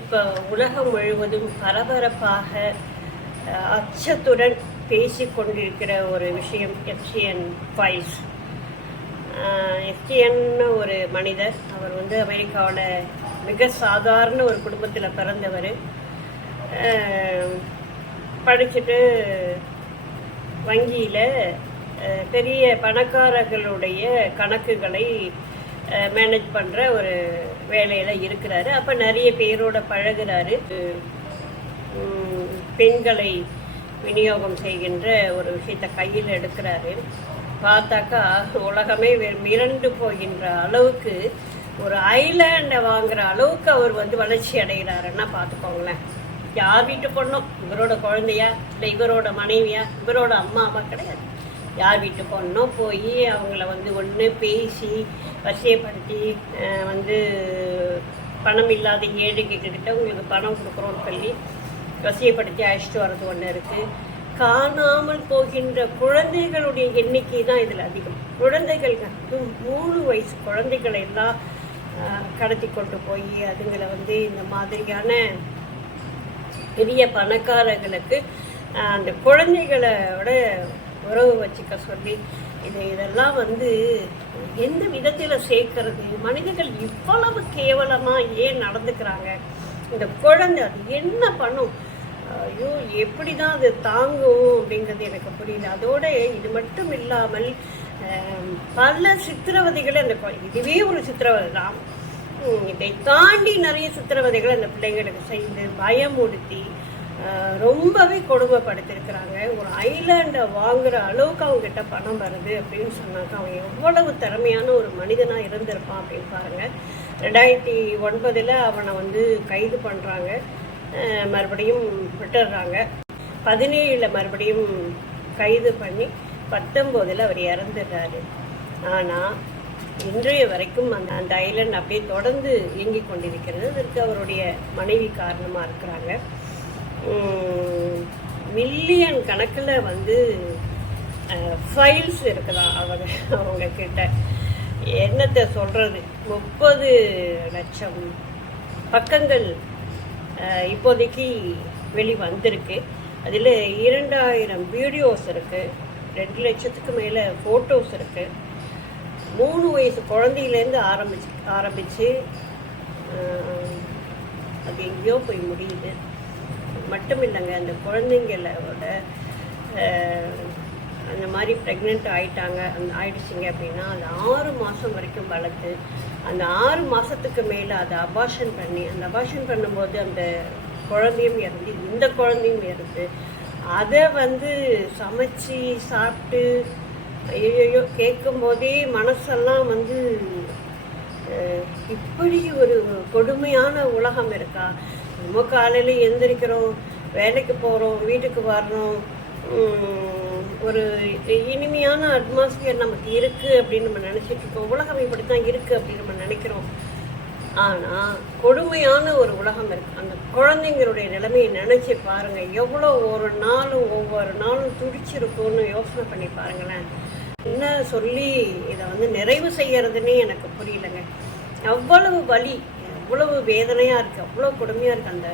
இப்போ உலகம் முழுவதும் பரபரப்பாக அச்சத்துடன் பேசிக்கொண்டிருக்கிற ஒரு விஷயம் எஃப்சிஎன் ஃபைல்ஸ். எஃப்சிஎன்னு ஒரு மனிதர், அவர் வந்து அமெரிக்காவில் மிக சாதாரண ஒரு குடும்பத்தில் பிறந்தவர். படிச்சுட்டு வங்கியில் பெரிய பணக்காரர்களுடைய கணக்குகளை மேனேஜ் பண்ணுற ஒரு வேலையில் இருக்கிறாரு. அப்போ நிறைய பேரோட பழகுறாரு. பெண்களை விநியோகம் செய்கின்ற ஒரு விஷயத்தை கையில் எடுக்கிறாரு. பார்த்தாக்கா உலகமே மிரண்டு போகின்ற அளவுக்கு, ஒரு ஐலாண்டை வாங்குற அளவுக்கு அவர் வந்து வளர்ச்சி அடைகிறாருன்னா பார்த்துக்கோங்களேன். யார் வீட்டு பொண்ணும் இவரோட குழந்தையா இல்லை இவரோட மனைவியா, இவரோட அம்மா கிடையாது. யார் வீட்டு பொண்ணோ போய் அவங்கள வந்து ஒன்று பேசி வசியப்படுத்தி வந்து பணம் இல்லாத ஏழைகிட்ட உங்களுக்கு பணம் கொடுக்குறோன்னு சொல்லி வசியப்படுத்தி அழைச்சிட்டு வர்றது ஒன்று இருக்குது. காணாமல் போகின்ற குழந்தைகளுடைய எண்ணிக்கை தான் இதில் அதிகம். குழந்தைகள் 3 வயசு குழந்தைகளை எல்லாம் கடத்தி கொண்டு போய் அதுங்களை வந்து இந்த மாதிரியான பெரிய பணக்காரர்களுக்கு அந்த குழந்தைகளோட உறவு வச்சுக்க சொல்லி இதெல்லாம் வந்து எந்த விதத்தில் சேர்க்கறது? மனிதர்கள் இவ்வளவு கேவலமாக ஏன் நடந்துக்கிறாங்க? இந்த குழந்தை அது என்ன பண்ணும்? ஐயோ, எப்படி தான் அது தாங்கும் அப்படிங்கிறது எனக்கு புரியல. அதோட இது மட்டும் இல்லாமல் பல சித்திரவதைகளை அந்த இதுவே ஒரு சித்திரவதை தான். இதை தாண்டி நிறைய சித்திரவதைகளை அந்த பிள்ளைங்களுக்கு செய்து பயமுறுத்தி ரொம்பவே கொடுமைப்படுத்திருக்கிறாங்க. ஒரு ஐலாண்டை வாங்குற அளவுக்கு அவங்ககிட்ட பணம் வருது அப்படின்னு சொன்னாக்கா அவன் எவ்வளவு திறமையான ஒரு மனிதனாக இருந்திருப்பான் அப்படின்னு பாருங்கள். 2009 அவனை வந்து கைது பண்ணுறாங்க, மறுபடியும் விட்டுடுறாங்க. 17 மறுபடியும் கைது பண்ணி 19 அவர் இறந்துடுறாரு. ஆனால் இன்றைய வரைக்கும் அந்த ஐலண்ட் அப்படியே தொடர்ந்து இயங்கி கொண்டிருக்கிறது. அதற்கு அவருடைய மனைவி காரணமாக இருக்கிறாங்க. மில்லியன் கணக்கில் வந்து ஃபைல்ஸ் இருக்குதான் அவங்க கிட்ட. என்னத்தை சொல்கிறது, 30 லட்சம் பக்கங்கள் இப்போதைக்கு வெளிவந்திருக்கு. அதில் 2000 வீடியோஸ் இருக்குது, 2 லட்சத்துக்கு மேலே ஃபோட்டோஸ் இருக்குது. 3 வயசு குழந்தையிலேருந்து ஆரம்பித்து அது எங்கேயோ போய் முடியுது. மட்டும் இல்லைங்க, அந்த குழந்தைங்களோட அந்த மாதிரி ப்ரெக்னென்ட் ஆயிடுச்சிங்க அப்படின்னா அது 6 மாதம் வரைக்கும் வளர்த்து அந்த 6 மாதத்துக்கு மேலே அதை அபார்ஷன் பண்ணி, அந்த அபார்ஷன் பண்ணும்போது அந்த குழந்தையும் இறந்து இந்த குழந்தையும் இறந்து அதை வந்து சமைச்சு சாப்பிட்டு ஐயோ கேட்கும்போதே மனசெல்லாம் வந்து இப்படி ஒரு கொடுமையான உலகம் இருக்கா? நம்ம காலையில் எந்திரிக்கிறோம், வேலைக்கு போகிறோம், வீட்டுக்கு வரணும், ஒரு இனிமையான அட்மாஸ்பியர் நமக்கு இருக்குது அப்படின்னு நம்ம நினச்சிட்டு இருக்கோம். உலகம் இப்படி தான் இருக்குது அப்படின்னு நம்ம நினைக்கிறோம். ஆனால் கொடுமையான ஒரு உலகம் இருக்குது. அந்த குழந்தைங்களுடைய நிலைமையை நினச்சி பாருங்கள். எவ்வளோ ஒவ்வொரு நாளும் துடிச்சிருக்கும்னு யோசனை பண்ணி பாருங்களேன். என்ன சொல்லி இதை வந்து நிறைவு செய்யறதுன்னே எனக்கு புரியலைங்க. அவ்வளவு வலி, அவ்வளவு வேதனையாக இருக்குது, அவ்வளோ கொடுமையாக இருக்குது. அந்த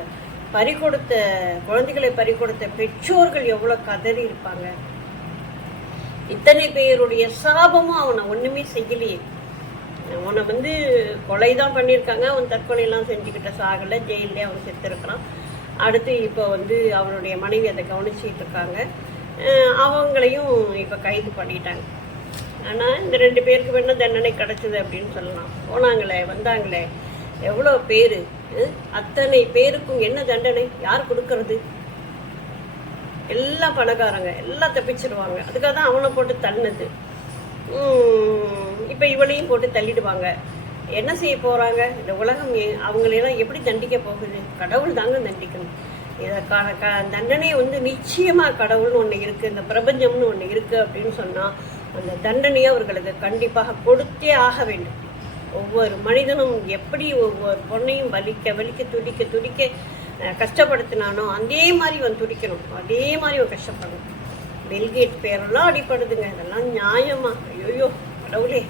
குழந்தைகளை பறிகொடுத்த பெற்றோர்கள் எவ்வளோ கதறி இருப்பாங்க. இத்தனை பேருடைய சாபமும் அவனை ஒன்றுமே செய்யலையே. அவனை வந்து கொலை தான் பண்ணியிருக்காங்க. அவன் தற்கொலையெல்லாம் செஞ்சுக்கிட்ட சாகலை, ஜெயிலே அவன் செத்துருக்கிறான். அடுத்து இப்போ வந்து அவனுடைய மனைவி அதை கவனிச்சிட்டு இருக்காங்க. அவங்களையும் இப்போ கைது பண்ணிட்டாங்க. ஆனால் இந்த 2 பேருக்கு வேணா தண்டனை கிடச்சிது அப்படின்னு சொல்லலாம். வந்தாங்களே எவ்வளோ பேர், அத்தனை பேருக்கும் என்ன தண்டனை யார் கொடுக்கறது? எல்லாம் பணக்காரங்க, எல்லாம் தப்பிச்சிடுவாங்க. அதுக்காக தான் அவனை போட்டு தள்ளினது. இப்போ இவளையும் போட்டு தள்ளிடுவாங்க. என்ன செய்ய போகிறாங்க? இந்த உலகம் அவங்களெல்லாம் எப்படி தண்டிக்க போகுது? கடவுள் தாங்க தண்டிக்கணும். இதற்கான தண்டனை வந்து நிச்சயமாக கடவுள்னு ஒன்று இருக்குது, இந்த பிரபஞ்சம்னு ஒன்று இருக்குது அப்படின்னு சொன்னால் அந்த தண்டனையை அவர்களுக்கு கண்டிப்பாக கொடுத்தே ஆக வேண்டும். ஒவ்வொரு மனிதனும் எப்படி ஒவ்வொரு பொண்ணையும் வலிக்க துடிக்க கஷ்டப்படுத்தினானோ அதே மாதிரி அவன் துடிக்கணும், அதே மாதிரி அவன் கஷ்டப்படணும். பில்கேட் பேரெல்லாம் அடிப்படுதுங்க. இதெல்லாம் நியாயமா? ஐயோ கடவுளே.